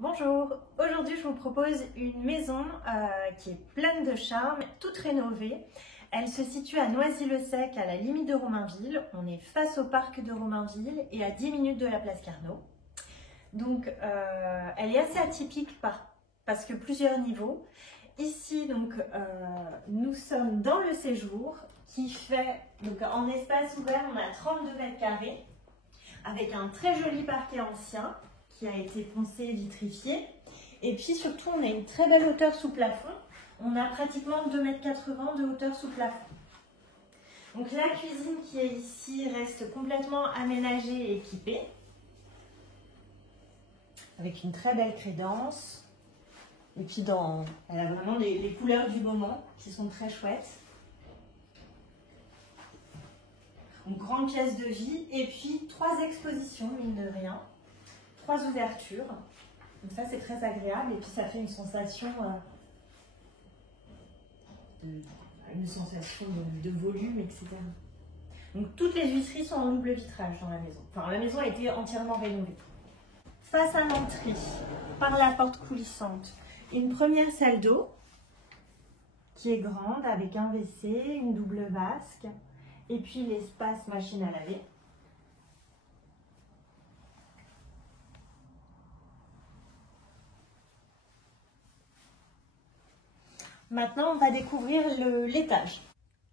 Bonjour, aujourd'hui je vous propose une maison qui est pleine de charme, toute rénovée. Elle se situe à Noisy-le-Sec, à la limite de Romainville. On est face au parc de Romainville et à 10 minutes de la place Carnot. Donc elle est assez atypique parce que plusieurs niveaux. Ici donc nous sommes dans le séjour qui fait, donc en espace ouvert on a 32 mètres carrés avec un très joli parquet ancien qui a été poncé, vitrifié. Et puis surtout, on a une très belle hauteur sous plafond. On a pratiquement 2,80 m de hauteur sous plafond. Donc la cuisine qui est ici reste complètement aménagée et équipée. Avec une très belle crédence. Et puis elle a vraiment les couleurs du moment qui sont très chouettes. Une grande pièce de vie et puis 3 expositions, mine de rien. 3 ouvertures, donc ça c'est très agréable et puis ça fait une sensation de volume, etc. Donc toutes les huisseries sont en double vitrage dans la maison. Enfin, la maison a été entièrement rénovée. Face à l'entrée, par la porte coulissante, une première salle d'eau qui est grande avec un WC, une double vasque et puis l'espace machine à laver. Maintenant, on va découvrir l'étage.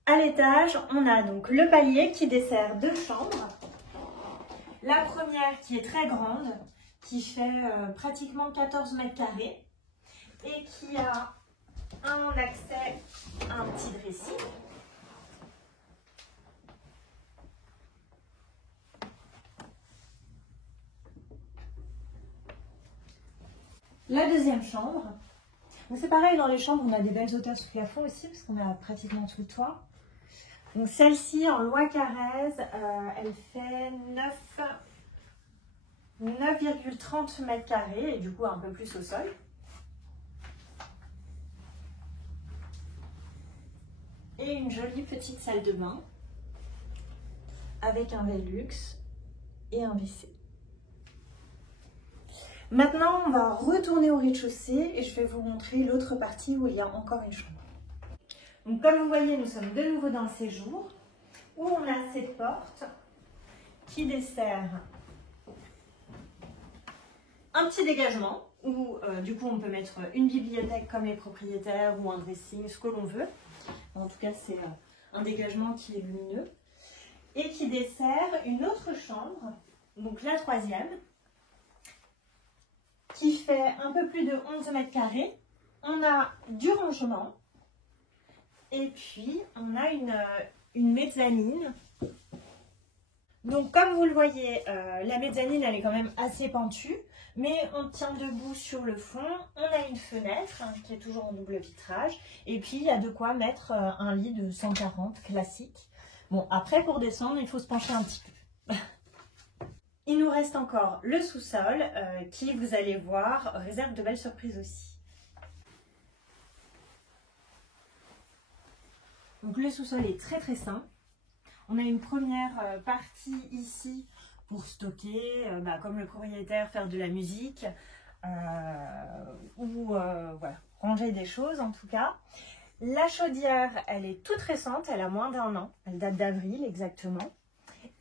À l'étage, on a donc le palier qui dessert 2 chambres. La première qui est très grande, qui fait pratiquement 14 mètres carrés et qui a un accès à un petit dressing. La deuxième chambre. C'est pareil, dans les chambres, on a des belles hauteurs sous plafond aussi, parce qu'on a pratiquement tout le toit. Donc celle-ci, en Loi Carrez, elle fait 9,30 mètres carrés, et du coup un peu plus au sol. Et une jolie petite salle de bain, avec un Velux et un WC. Maintenant, on va retourner au rez-de-chaussée et je vais vous montrer l'autre partie où il y a encore une chambre. Donc, comme vous voyez, nous sommes de nouveau dans le séjour où on a cette porte qui dessert un petit dégagement où du coup on peut mettre une bibliothèque comme les propriétaires ou un dressing, ce que l'on veut. En tout cas, c'est un dégagement qui est lumineux et qui dessert une autre chambre, donc la troisième, qui fait un peu plus de 11 mètres carrés. On a du rangement et puis on a une mezzanine. Donc comme vous le voyez, la mezzanine elle est quand même assez pentue, mais on tient debout sur le fond. On a une fenêtre qui est toujours en double vitrage et puis il y a de quoi mettre un lit de 140 classique. Bon, après pour descendre il faut se pencher un petit peu. Il nous reste encore le sous-sol qui, vous allez voir, réserve de belles surprises aussi. Donc le sous-sol est très très sain. On a une première partie ici pour stocker, comme le propriétaire, faire de la musique ou voilà, ranger des choses en tout cas. La chaudière, elle est toute récente, elle a moins d'1 an, elle date d'avril exactement.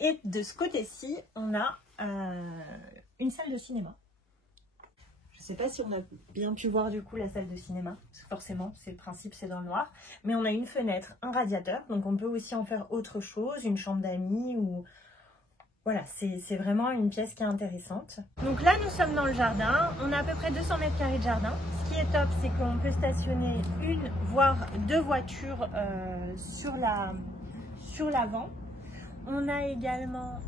Et de ce côté-ci, on a une salle de cinéma. Je ne sais pas si on a bien pu voir du coup la salle de cinéma, parce que forcément c'est le principe, c'est dans le noir. Mais on a une fenêtre, un radiateur, donc on peut aussi en faire autre chose, une chambre d'amis ou... Voilà, c'est vraiment une pièce qui est intéressante. Donc là, nous sommes dans le jardin. On a à peu près 200 mètres carrés de jardin. Ce qui est top, c'est qu'on peut stationner 1 voire 2 voitures sur l'avant. On a également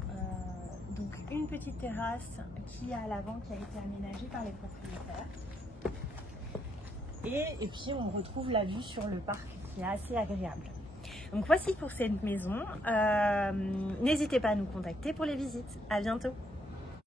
donc une petite terrasse qui est à l'avant, qui a été aménagée par les propriétaires. Et puis on retrouve la vue sur le parc qui est assez agréable. Donc voici pour cette maison. N'hésitez pas à nous contacter pour les visites. À bientôt.